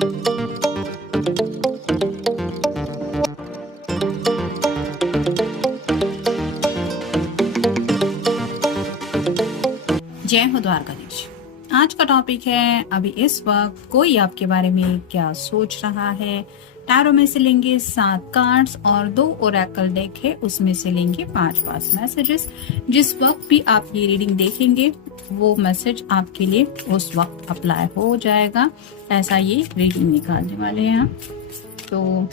जय हो द्वारकाधीश। आज का टॉपिक है अभी इस वक्त कोई आपके बारे में क्या सोच रहा है। टैरो में से लेंगे 7 कार्ड्स और 2 ओरेकल डेक है, उसमें से लेंगे 5 मैसेजेस। जिस वक्त भी आप ये रीडिंग देखेंगे वो मैसेज आपके लिए उस वक्त अप्लाई हो जाएगा। ऐसा ये रीडिंग निकालने वाले हैं हम। तो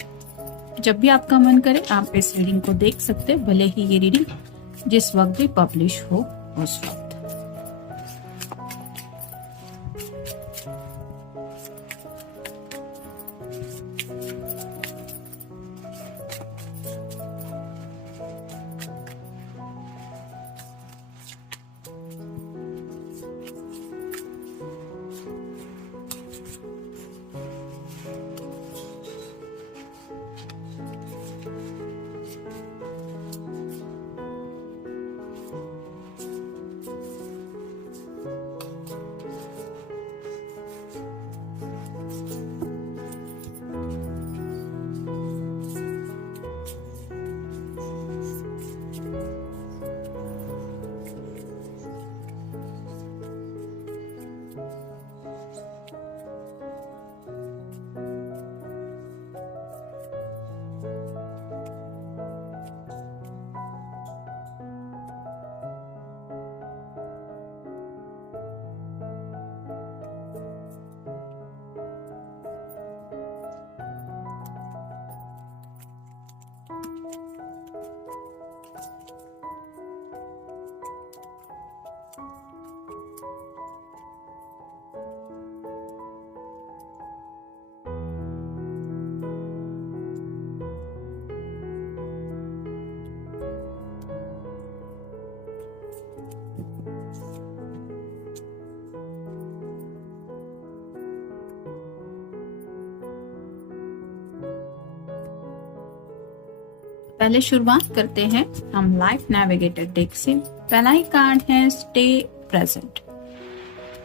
जब भी आपका मन करे आप इस रीडिंग को देख सकते हैं, भले ही ये रीडिंग जिस वक्त भी पब्लिश हो उस वक्त। पहले शुरुआत करते हैं हम लाइफ नेविगेटर डेक से। पहला ही कार्ड है stay present.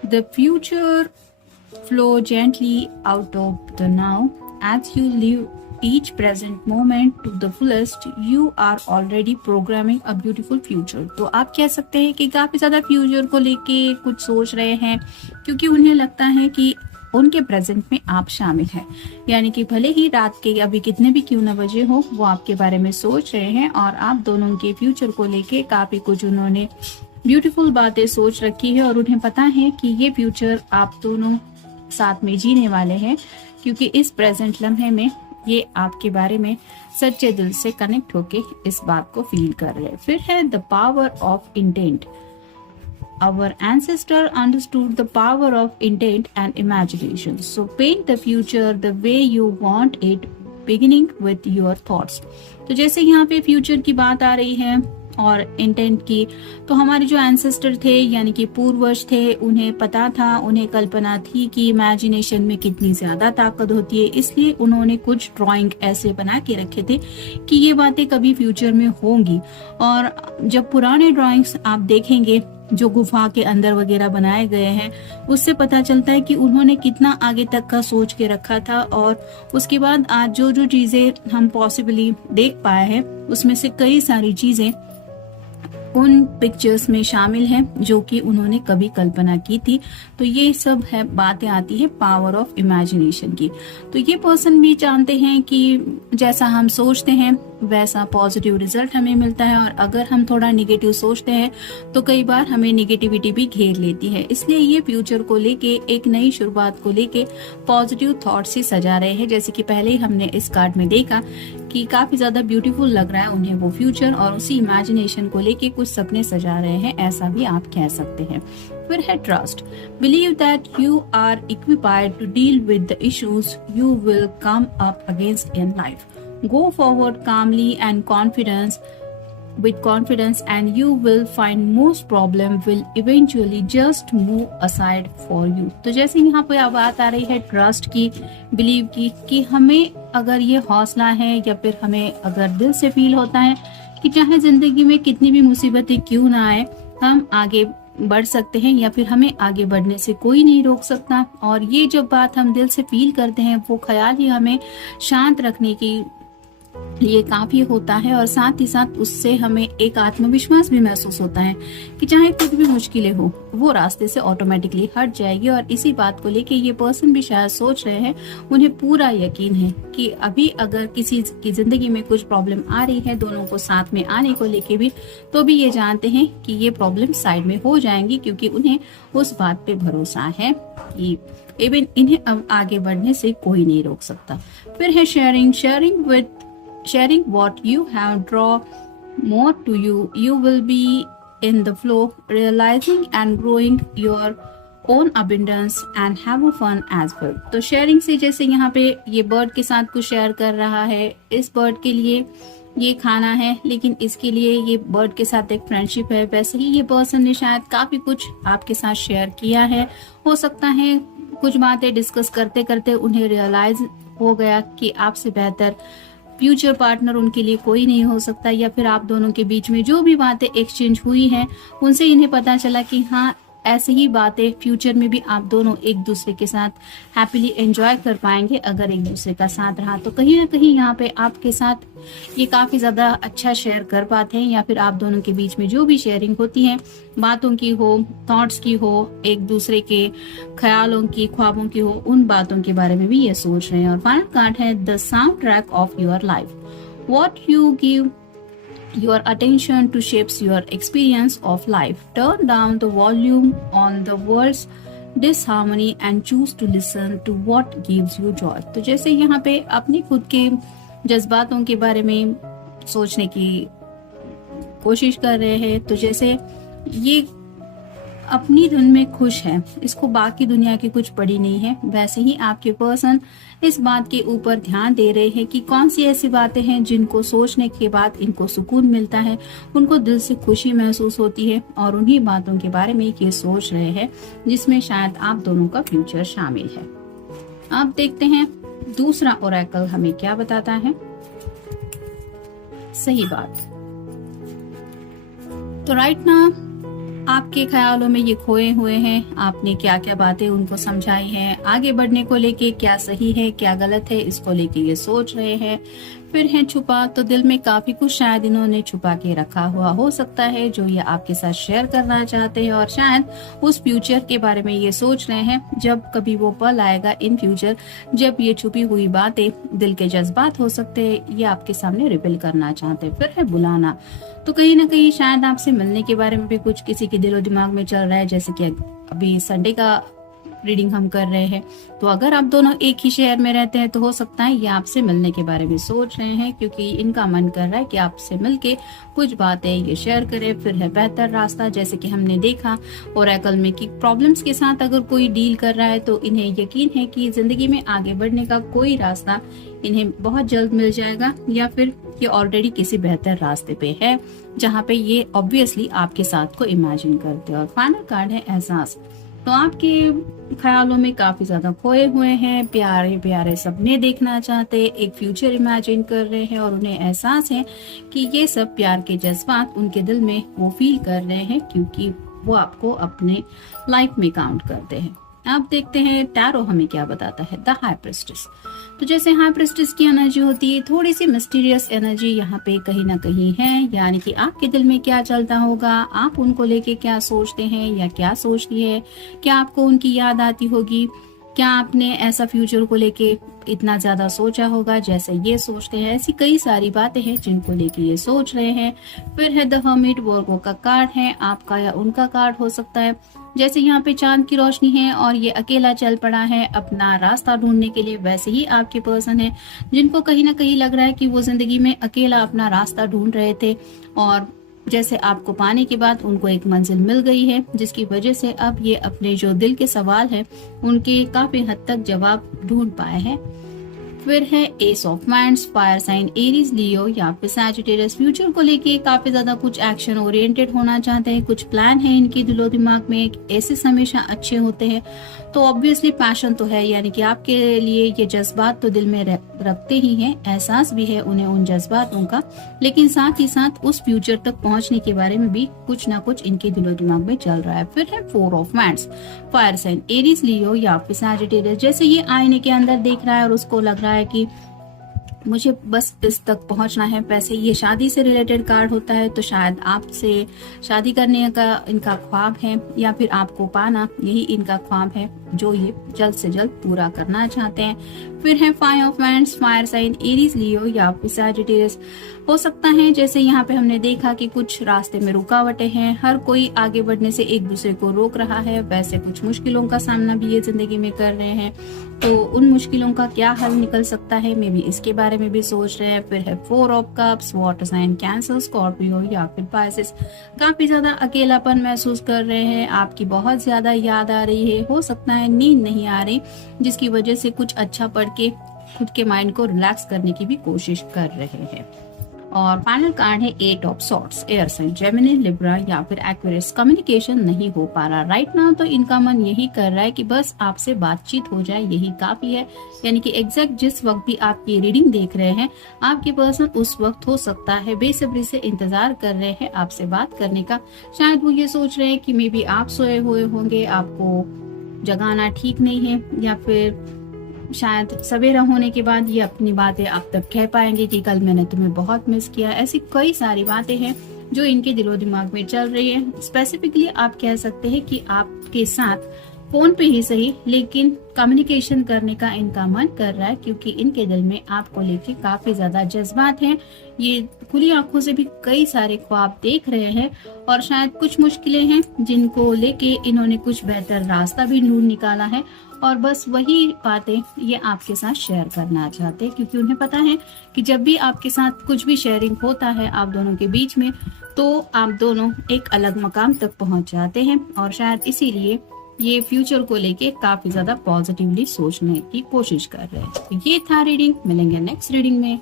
The future flow gently out of the now as you live each present moment to the fullest. You are already programming a beautiful future. तो आप कह सकते हैं कि काफी ज्यादा फ्यूचर को लेके कुछ सोच रहे हैं, क्योंकि उन्हें लगता है कि उनके प्रेजेंट में आप शामिल हैं। यानी कि भले ही रात के अभी कितने भी क्यों न बजे हो, वो आपके बारे में सोच रहे हैं और आप दोनों के फ्यूचर को लेके काफी कुछ उन्होंने ब्यूटीफुल बातें सोच रखी है और उन्हें पता है कि ये फ्यूचर आप दोनों साथ में जीने वाले हैं, क्योंकि इस प्रेजेंट लम्हे में ये आपके बारे में सच्चे दिल से कनेक्ट होके इस बात को फील कर रहे हैं। फिर है the power of intent. Our ancestor understood the power of intent and imagination. So paint the future the way you want it, beginning with your thoughts. तो जैसे यहाँ पे फ्यूचर की बात आ रही है और इंटेंट की, तो हमारे जो एंसेस्टर थे यानी कि पूर्वज थे, उन्हें पता था, उन्हें कल्पना थी कि इमेजिनेशन में कितनी ज्यादा ताकत होती है। इसलिए उन्होंने कुछ ड्राइंग ऐसे बना के रखे थे कि ये बातें कभी फ्यूचर में होंगी। और जब पुराने ड्राइंग्स आप देखेंगे जो गुफा के अंदर वगैरह बनाए गए हैं, उससे पता चलता है कि उन्होंने कितना आगे तक का सोच के रखा था। और उसके बाद आज जो जो चीजें हम पॉसिबली देख पाए हैं, उसमें से कई सारी चीजें उन पिक्चर्स में शामिल हैं जो कि उन्होंने कभी कल्पना की थी। तो ये सब है बातें आती है पावर ऑफ इमेजिनेशन की। तो ये पर्सन भी जानते हैं कि जैसा हम सोचते हैं वैसा पॉजिटिव रिजल्ट हमें मिलता है, और अगर हम थोड़ा निगेटिव सोचते हैं तो कई बार हमें निगेटिविटी भी घेर लेती है। इसलिए ये फ्यूचर को लेके, एक नई शुरुआत को लेके पॉजिटिव थॉट से सजा रहे हैं। जैसे कि पहले ही हमने इस कार्ड में देखा कि काफी ज्यादा ब्यूटीफुल लग रहा है उन्हें वो फ्यूचर, और उसी इमेजिनेशन को लेके कुछ सपने सजा रहे हैं, ऐसा भी आप कह सकते हैं। फिर है trust. Believe that you are equipped to deal with the issues you will come up against in life. Go forward calmly and with confidence and you will find most problem will eventually just move aside for you. तो जैसे यहाँ पे बात आ रही है trust की, believe की, कि हमें अगर ये हौसला है या फिर हमें अगर दिल से फील होता है कि चाहे जिंदगी में कितनी भी मुसीबतें क्यों ना आए, हम आगे बढ़ सकते हैं या फिर हमें आगे बढ़ने से कोई नहीं रोक सकता। और ये जो बात हम दिल से फील करते हैं वो ख्याल ही हमें शांत रखने की ये काफी होता है, और साथ ही साथ उससे हमें एक आत्मविश्वास भी महसूस होता है कि चाहे कुछ भी मुश्किलें हो वो रास्ते से ऑटोमेटिकली हट जाएगी। और इसी बात को लेके ये पर्सन भी शायद सोच रहे हैं, उन्हें पूरा यकीन है कि अभी अगर किसी की जिंदगी में कुछ प्रॉब्लम आ रही है दोनों को साथ में आने को लेके भी, तो भी ये जानते हैं कि ये प्रॉब्लम साइड में हो जाएंगी, क्योंकि उन्हें उस बात पे भरोसा है कि इवन इन्हें अब आगे बढ़ने से कोई नहीं रोक सकता। फिर है sharing what you have draw more to you. You will be in the flow, realizing and growing your own abundance and have a fun as well. तो शेयरिंग से जैसे यहाँ पे ये बर्ड के साथ कुछ शेयर कर रहा है, इस बर्ड के लिए ये खाना है, लेकिन इसके लिए ये बर्ड के साथ एक फ्रेंडशिप है। वैसे ही ये पर्सन ने शायद काफी कुछ आपके साथ शेयर किया है। हो सकता है कुछ बातें डिस्कस करते करते उन्हें रियलाइज हो गया कि आपसे बेहतर फ्यूचर पार्टनर उनके लिए कोई नहीं हो सकता, या फिर आप दोनों के बीच में जो भी बातें एक्सचेंज हुई हैं उनसे इन्हें पता चला कि हाँ, ऐसे ही बातें फ्यूचर में भी आप दोनों एक दूसरे के साथ हैप्पीली एंजॉय कर पाएंगे अगर एक दूसरे का साथ रहा। तो कहीं ना कहीं यहाँ पे आपके साथ ये काफी ज्यादा अच्छा शेयर कर पाते हैं, या फिर आप दोनों के बीच में जो भी शेयरिंग होती है, बातों की हो, थॉट्स की हो, एक दूसरे के ख्यालों की, ख्वाबों की हो, उन बातों के बारे में भी ये सोच रहे हैं। और फाइनल कार्ड है the sound track of your life. What you give your attention to shapes your experience of life. Turn down the volume on the world's disharmony and choose to listen to what gives you joy. तो जैसे यहाँ पे अपने खुद के जज्बातों के बारे में सोचने की कोशिश कर रहे हैं, तो जैसे ये अपनी धुन में खुश है, इसको बाकी दुनिया की कुछ पड़ी नहीं है। वैसे ही आपके पर्सन इस बात के ऊपर ध्यान दे रहे हैं कि कौन सी ऐसी बातें हैं जिनको सोचने के बाद इनको सुकून मिलता है, उनको दिल से खुशी महसूस होती है, और उन्हीं बातों के बारे में ये सोच रहे हैं जिसमें शायद आप दोनों का फ्यूचर शामिल है। अब देखते हैं दूसरा ओरेकल हमें क्या बताता है। सही बात। तो राइट ना आपके ख्यालों में ये खोए हुए हैं, आपने क्या क्या बातें उनको समझाई हैं, आगे बढ़ने को लेके क्या सही है क्या गलत है इसको लेके ये सोच रहे हैं। फिर है छुपा, तो दिल में काफी कुछ शायद इन्होंने छुपा के रखा हुआ हो सकता है जो ये आपके साथ शेयर करना चाहते हैं, और शायद उस फ्यूचर के बारे में ये सोच रहे हैं जब कभी वो पल आएगा इन फ्यूचर जब ये छुपी हुई बातें, दिल के जज्बात हो सकते हैं, ये आपके सामने रिवील करना चाहते हैं। फिर है बुलाना, तो कहीं ना कहीं शायद आपसे मिलने के बारे में भी कुछ किसी के दिलो दिमाग में चल रहा है। जैसे कि अभी संडे का रीडिंग हम कर रहे हैं, तो अगर आप दोनों एक ही शहर में रहते हैं तो हो सकता है ये आपसे मिलने के बारे में सोच रहे हैं, क्योंकि इनका मन कर रहा है कि आपसे मिलके कुछ बातें ये शेयर करें। फिर है बेहतर रास्ता, जैसे कि हमने देखा ओरेकल में कि प्रॉब्लम्स के साथ अगर कोई डील कर रहा है तो इन्हें यकीन है कि जिंदगी में आगे बढ़ने का कोई रास्ता इन्हें बहुत जल्द मिल जाएगा, या फिर ये ऑलरेडी किसी बेहतर रास्ते पे है जहाँ पे ये ऑब्वियसली आपके साथ को इमेजिन करते हैं। और फाइनल कार्ड है एहसास, तो आपके ख्यालों में काफी ज्यादा खोए हुए हैं, प्यारे प्यारे सपने देखना चाहते, एक फ्यूचर इमेजिन कर रहे हैं, और उन्हें एहसास है कि ये सब प्यार के जज्बात उनके दिल में वो फील कर रहे हैं, क्योंकि वो आपको अपने लाइफ में काउंट करते हैं। अब देखते हैं टैरो हमें क्या बताता है। द हाई प्रिस्टेस, तो जैसे हाई प्रिस्टेस की एनर्जी होती है, थोड़ी सी मिस्टीरियस एनर्जी यहाँ पे कहीं ना कहीं है, यानी कि आपके दिल में क्या चलता होगा, आप उनको लेके क्या सोचते हैं या क्या सोचती है, क्या आपको उनकी याद आती होगी, क्या आपने ऐसा फ्यूचर को लेके इतना ज्यादा सोचा होगा जैसे ये सोचते हैं। ऐसी कई सारी बातें हैं जिनको लेके ये सोच रहे हैं। फिर है द हर्मिट, वर्गो का कार्ड है, आपका या उनका कार्ड हो सकता है। जैसे यहाँ पे चांद की रोशनी है और ये अकेला चल पड़ा है अपना रास्ता ढूंढने के लिए, वैसे ही आपके पर्सन है जिनको कहीं ना कहीं लग रहा है कि वो जिंदगी में अकेला अपना रास्ता ढूंढ रहे थे, और जैसे आपको पाने के बाद उनको एक मंजिल मिल गई है, जिसकी वजह से अब ये अपने जो दिल के सवाल है उनके काफी हद तक जवाब ढूंढ पाए हैं। फिर है ace of wands, fire sign Aries, Leo या फिर सैजिटेरियस। फ्यूचर को लेके काफी ज्यादा कुछ एक्शन ओरिएंटेड होना चाहते हैं, कुछ प्लान है इनके दिलो दिमाग में। ऐसे हमेशा अच्छे होते हैं, तो ऑब्वियसली पैशन तो है, यानी कि आपके लिए ये जज्बात तो दिल में रखते ही हैं, एहसास भी है उन्हें उन जज्बातों का, लेकिन साथ ही साथ उस फ्यूचर तक पहुंचने के बारे में भी कुछ ना कुछ इनके दिलो दिमाग में चल रहा है। फिर है four of wands, fire sign Aries, Leo या फिर सैजिटेरियस। जैसे ये आईने के अंदर देख रहा है और उसको लग रहा है कि मुझे बस इस तक पहुंचना है। वैसे ये शादी से रिलेटेड कार्ड होता है, तो शायद आपसे शादी करने का इनका ख्वाब है, या फिर आपको पाना, यही इनका ख्वाब है जो ये जल्द से जल्द पूरा करना चाहते हैं। फिर है five of wands, fire sign Aries, Leo या फिर सैजिटेरियस। हो सकता है जैसे यहाँ पे हमने देखा कि कुछ रास्ते में रुकावटें हैं, हर कोई आगे बढ़ने से एक दूसरे को रोक रहा है, वैसे कुछ मुश्किलों का सामना भी ये जिंदगी में कर रहे हैं, तो उन मुश्किलों का क्या हल निकल सकता है, मे बी इसके बारे में भी सोच रहे हैं। फिर है four of cups, water sign Cancer, Scorpio या फिर पाइसेस। काफी ज्यादा अकेलापन महसूस कर रहे हैं, आपकी बहुत ज्यादा याद आ रही है, हो सकता है नींद नहीं आ रही, जिसकी वजह से कुछ अच्छा पढ़ के खुद के माइंड को रिलैक्स करने की भी कोशिश कर रहे हैं। और फाइनल कार्ड है eight of swords, air sign, Gemini, Libra या फिर एक्वेरियस। कम्युनिकेशन नहीं हो पा रहा राइट नाउ, तो इनका मन यही कर रहा है कि बस आपसे बातचीत हो जाए, यही काफी है। यानी कि एग्जैक्ट जिस वक्त भी आप ये रीडिंग देख रहे हैं, आपके पर्सन उस वक्त हो सकता है बेसब्री से इंतजार कर रहे हैं आपसे बात करने का। शायद वो ये सोच रहे हैं कि मे बी आप सोए हुए होंगे, आपको जगाना ठीक नहीं है, या फिर शायद सवेरा होने के बाद ये अपनी बातें आप तक कह पाएंगे कि कल मैंने तुम्हें बहुत मिस किया। ऐसी कई सारी बातें हैं जो इनके दिलो दिमाग में चल रही है। स्पेसिफिकली आप कह सकते हैं कि आपके साथ फोन पे ही सही, लेकिन कम्युनिकेशन करने का इनका मन कर रहा है, क्योंकि इनके दिल में आपको लेके काफी ज्यादा जज्बात हैं। ये खुली आंखों से भी कई सारे ख्वाब देख रहे हैं, और शायद कुछ मुश्किलें हैं जिनको लेके इन्होंने कुछ बेहतर रास्ता भी ढूंढ निकाला है, और बस वही बातें ये आपके साथ शेयर करना चाहते हैं, क्योंकि उन्हें पता है कि जब भी आपके साथ कुछ भी शेयरिंग होता है आप दोनों के बीच में, तो आप दोनों एक अलग मकाम तक पहुंच जाते हैं, और शायद इसीलिए ये फ्यूचर को लेके काफी ज्यादा पॉजिटिवली सोचने की कोशिश कर रहे हैं। तो ये था रीडिंग, मिलेंगे नेक्स्ट रीडिंग में।